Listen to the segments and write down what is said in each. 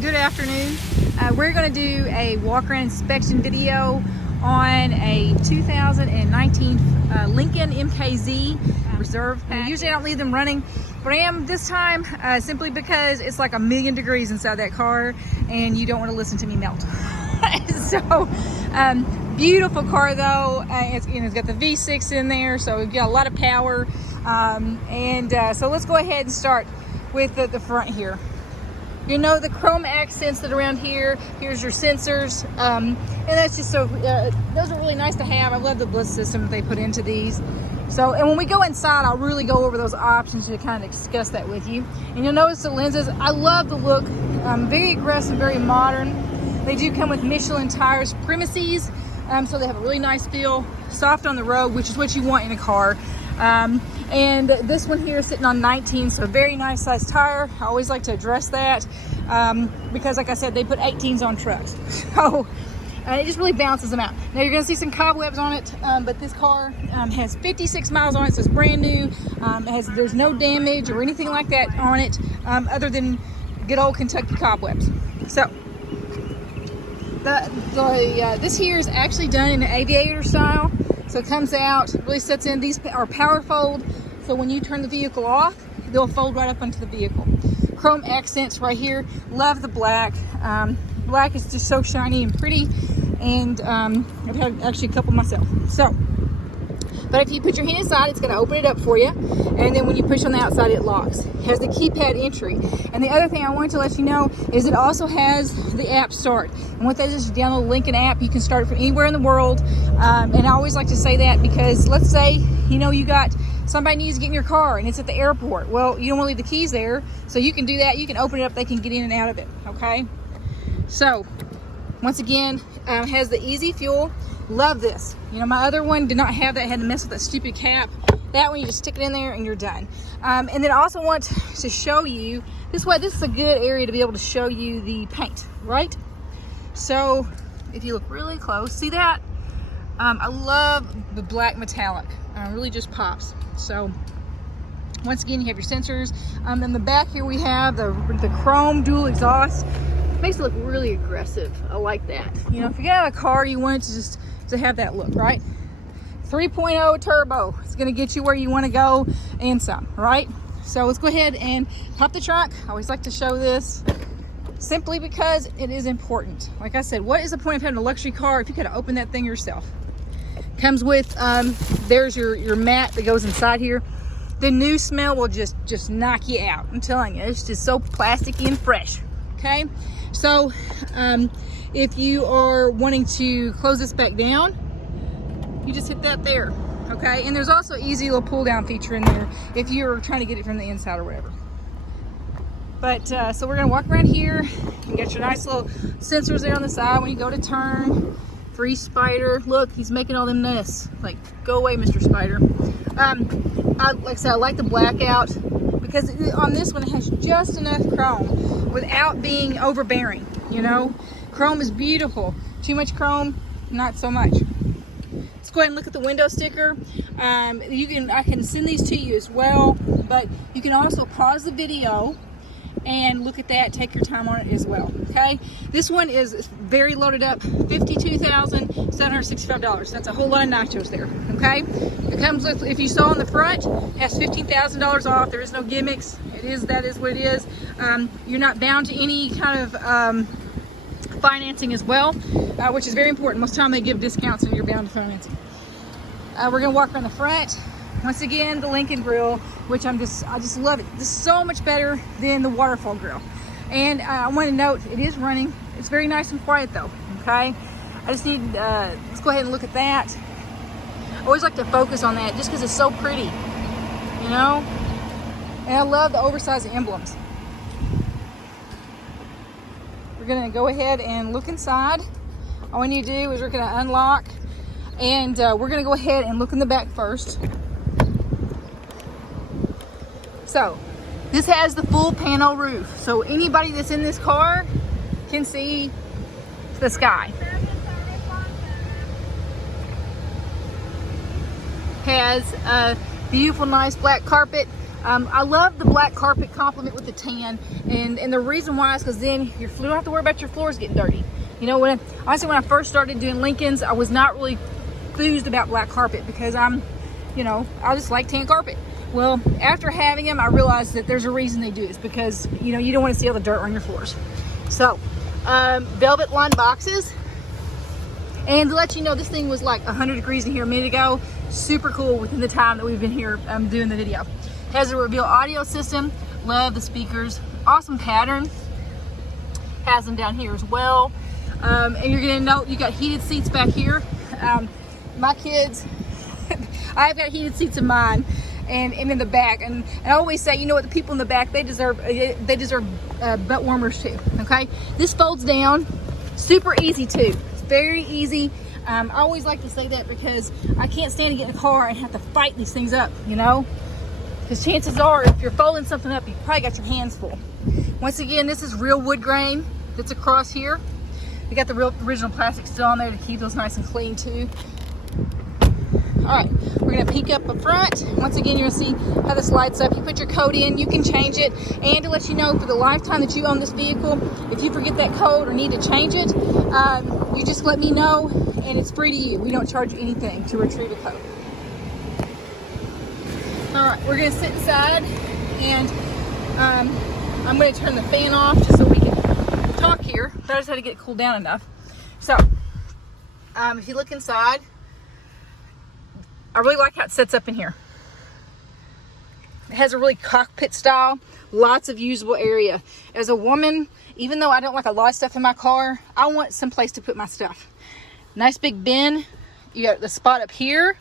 good afternoon. We're going to do a walk around inspection video on a 2019 Lincoln MKZ Reserve. Usually I don't leave them running, but I am this time simply because it's like 1,000,000 degrees inside that car and you don't want to listen to me melt. So beautiful car though. It's got the V6 in there, so we've got a lot of power. So let's go ahead and start with the front here. You know, the chrome accents that are around here. Here's your sensors, and that's just so those are really nice to have. I love the bliss system that they put into these. So, and when we go inside, I'll really go over those options to kind of discuss that with you. And you'll notice the lenses. I love the look. Very aggressive, very modern. They do come with Michelin tires premises, so they have a really nice feel, soft on the road, which is what you want in a car. And this one here is sitting on 19, so very nice size tire. I always like to address that because, like I said, they put 18s on trucks, so it just really balances them out. Now you're going to see some cobwebs on it, but this car has 56 miles on it, so it's brand new. There's no damage or anything like that on it, other than good old Kentucky cobwebs. So this here is actually done in an aviator style. So it comes out, really sets in. These are power fold, so when you turn the vehicle off, they'll fold right up onto the vehicle. Chrome accents right here. Love the black. Black is just so shiny and pretty, and I've had actually a couple myself. So, but if you put your hand inside, it's going to open it up for you, and then when you push on the outside, it locks. It has the keypad entry. And the other thing I wanted to let you know is it also has the app start. And what that is, you download the Lincoln app. You can start it from anywhere in the world. And I always like to say that because let's say, you got somebody needs to get in your car and it's at the airport. Well, you don't want to leave the keys there. So you can do that. You can open it up. They can get in and out of it. Okay. So once again, has the easy fuel. Love this. My other one did not have that. I had to mess with that stupid cap. That one, you just stick it in there and you're done. And then I also want to show you this way. This is a good area to be able to show you the paint, right? So if you look really close, see that? I love the black metallic. Really just pops. So once again, you have your sensors. In the back here, we have the chrome dual exhaust. Makes it look really aggressive. I like that. If you get out of a car, you want it to have that look, right? 3.0 turbo. It's going to get you where you want to go and some, right? So let's go ahead and pop the trunk. I always like to show this simply because it is important. Like I said, what is the point of having a luxury car if you could open that thing yourself? Comes with there's your mat that goes inside here. The new smell will just knock you out. I'm telling you, it's just so plasticky and fresh. Okay, so if you are wanting to close this back down, you just hit that there. Okay, and there's also easy little pull down feature in there if you're trying to get it from the inside or whatever. But so we're gonna walk around here and get your nice little sensors there on the side when you go to turn. Free Spider. Look, he's making all them nests. Like, go away, Mr. Spider. Like I said, I like the blackout because on this one it has just enough chrome without being overbearing. Chrome is beautiful. Too much chrome, not so much. Let's go ahead and look at the window sticker. I can send these to you as well, but you can also pause the video and look at that. Take your time on it as well. Okay, this one is very loaded up. $52,765. That's a whole lot of nachos there. Okay, it comes with, if you saw on the front, it has $15,000 off. There is no gimmicks. That is what it is. You're not bound to any kind of financing as well, which is very important. Most of the time they give discounts and you're bound to financing. We're gonna walk around the front. Once again, the Lincoln grill, which I just love it. This is so much better than the waterfall grill. And I want to note, it is running. It's very nice and quiet though, okay? I just need, let's go ahead and look at that. I always like to focus on that just because it's so pretty, And I love the oversized emblems. We're gonna go ahead and look inside. All we need to do is we're gonna unlock, and we're gonna go ahead and look in the back first. So this has the full panel roof, so anybody that's in this car can see the sky. Has a beautiful, nice black carpet. I love the black carpet complement with the tan, and the reason why is because then you don't have to worry about your floors getting dirty. You know, honestly, when I first started doing Lincolns, I was not really enthused about black carpet because I just like tan carpet. Well, after having them, I realized that there's a reason they do this, because you don't want to see all the dirt on your floors. So, velvet lined boxes. And to let you know, this thing was like 100 degrees in here a minute ago. Super cool within the time that we've been here doing the video. Has a reveal audio system. Love the speakers. Awesome pattern. Has them down here as well. And you're gonna note you got heated seats back here. My kids, I've got heated seats in mine and in the back. And I always say, you know what, the people in the back, they deserve butt warmers too, okay? This folds down, super easy too. It's very easy. I always like to say that because I can't stand to get in a car and have to fight these things up, because chances are, if you're folding something up, you've probably got your hands full. Once again, this is real wood grain that's across here. We got the real original plastic still on there to keep those nice and clean too. All right, we're gonna peek up front. Once again, you're gonna see how this lights up. You put your code in, you can change it. And to let you know, for the lifetime that you own this vehicle, if you forget that code or need to change it, you just let me know, and it's free to you. We don't charge you anything to retrieve a code. All right, we're gonna sit inside, and I'm gonna turn the fan off just so we can talk here. But I just had to get it cooled down enough. So, if you look inside, I really like how it sets up in here. It has a really cockpit style, lots of usable area. As a woman, even though I don't like a lot of stuff in my car, I want some place to put my stuff. Nice big bin. You got the spot up here,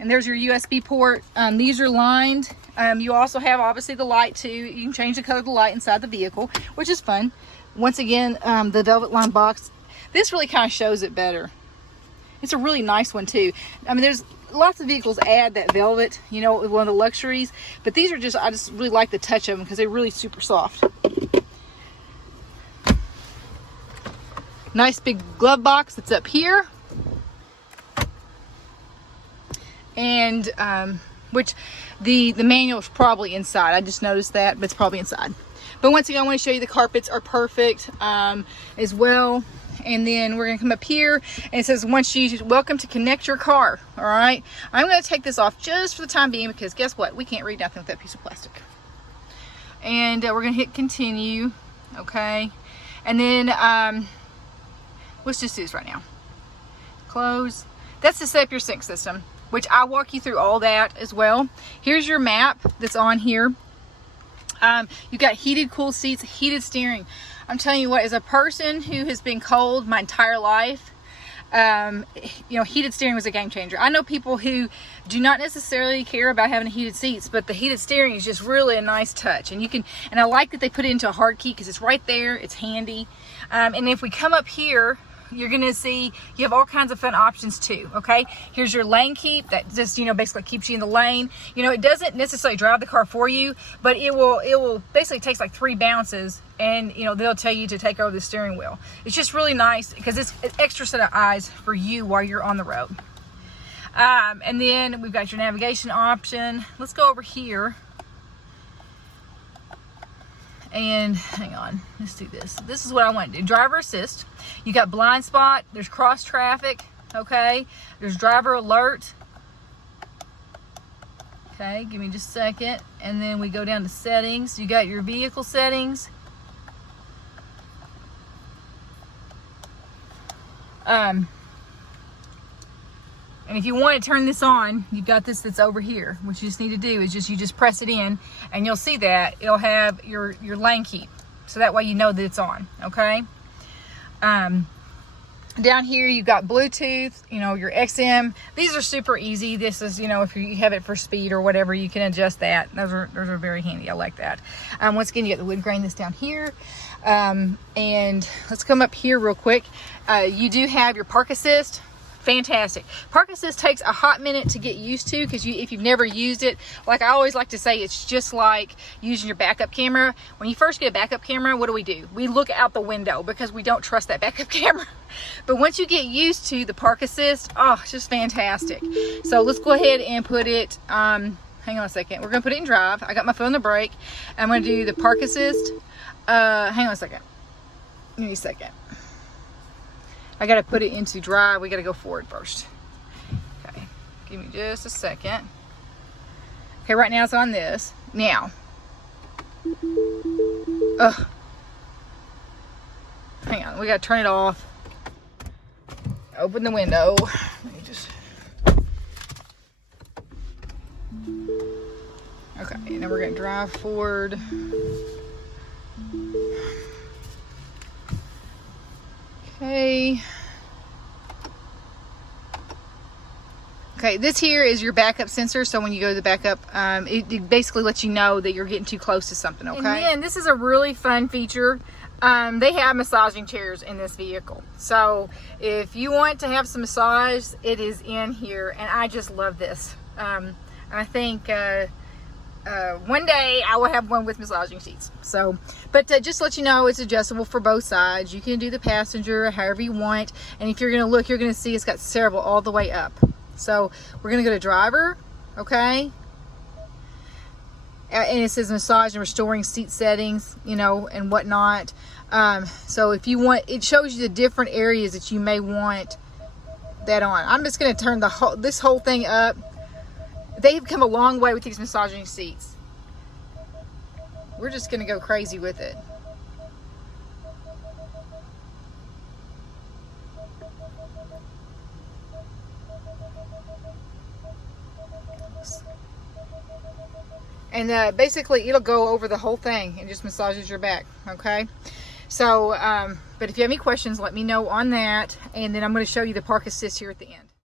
and there's your USB port. These are lined. You also have obviously the light too. You can change the color of the light inside the vehicle, which is fun. Once again, the velvet lined box. This really kind of shows it better. It's a really nice one too. I mean, there's lots of vehicles add that velvet, one of the luxuries, but these are I just really like the touch of them because they're really super soft. Nice big glove box that's up here. And, which the manual is probably inside. I just noticed that, but it's probably inside. But once again, I want to show you the carpets are perfect as well. And then we're gonna come up here, and it says, welcome to connect your car. All right, I'm gonna take this off just for the time being, because guess what, we can't read nothing with that piece of plastic. And we're gonna hit continue. Okay, and then let's just do this right now. Close. That's to set up your sync system, which I'll walk you through all that as well. Here's your map that's on here. You've got heated cool seats, heated steering. I'm telling you what, as a person who has been cold my entire life, heated steering was a game changer. I know people who do not necessarily care about having heated seats, but the heated steering is just really a nice touch. And I like that they put it into a hard key because it's right there, it's handy. And if we come up here, you're gonna see you have all kinds of fun options too. Okay, here's your lane keep that just basically keeps you in the lane. It doesn't necessarily drive the car for you, but it will basically takes like 3 bounces, and they'll tell you to take over the steering wheel. It's just really nice because it's an extra set of eyes for you while you're on the road. And then we've got your navigation option. Let's go over here. And hang on, let's do this. This is what I want to do. Driver assist. You got blind spot. There's cross traffic. Okay. There's driver alert. Okay, give me just a second. And then we go down to settings. You got your vehicle settings. And if you want to turn this on, you've got this that's over here. What you just need to do is you just press it in, and you'll see that it'll have your lane keep. So that way you know that it's on, okay? Down here you've got Bluetooth, your XM. These are super easy. This is, if you have it for speed or whatever, you can adjust that. Those are very handy. I like that. Once again, you got the wood grain that's down here. And let's come up here real quick. You do have your park assist. Fantastic. Park assist takes a hot minute to get used to, because if you've never used it, like I always like to say, it's just like using your backup camera. When you first get a backup camera, what do? We look out the window because we don't trust that backup camera. But once you get used to the park assist, oh, it's just fantastic. So let's go ahead and put it, hang on a second. We're gonna put it in drive. I got my foot on the brake. I'm gonna do the park assist. Hang on a second. Give me a second. I gotta put it into drive. We gotta go forward first. Okay, give me just a second. Okay, right now it's on this. Now, hang on, we gotta turn it off. Open the window. Let me just. Okay, and then we're gonna drive forward. Okay. Okay, this here is your backup sensor, so when you go to the backup, it basically lets you know that you're getting too close to something, okay? And then this is a really fun feature. They have massaging chairs in this vehicle. So if you want to have some massage, it is in here, and I just love this. I think one day I will have one with massaging seats. So, but just to let you know, it's adjustable for both sides. You can do the passenger however you want, and if you're gonna look, you're gonna see it's got several all the way up. So we're gonna go to driver, okay? And it says massage and restoring seat settings, you know, and whatnot. So if you want, it shows you the different areas that you may want that on. I'm just gonna turn this whole thing up. They've come a long way with these massaging seats. We're just gonna go crazy with it. And basically it'll go over the whole thing and just massages your back, okay? So, but if you have any questions, let me know on that, and then I'm going to show you the park assist here at the end.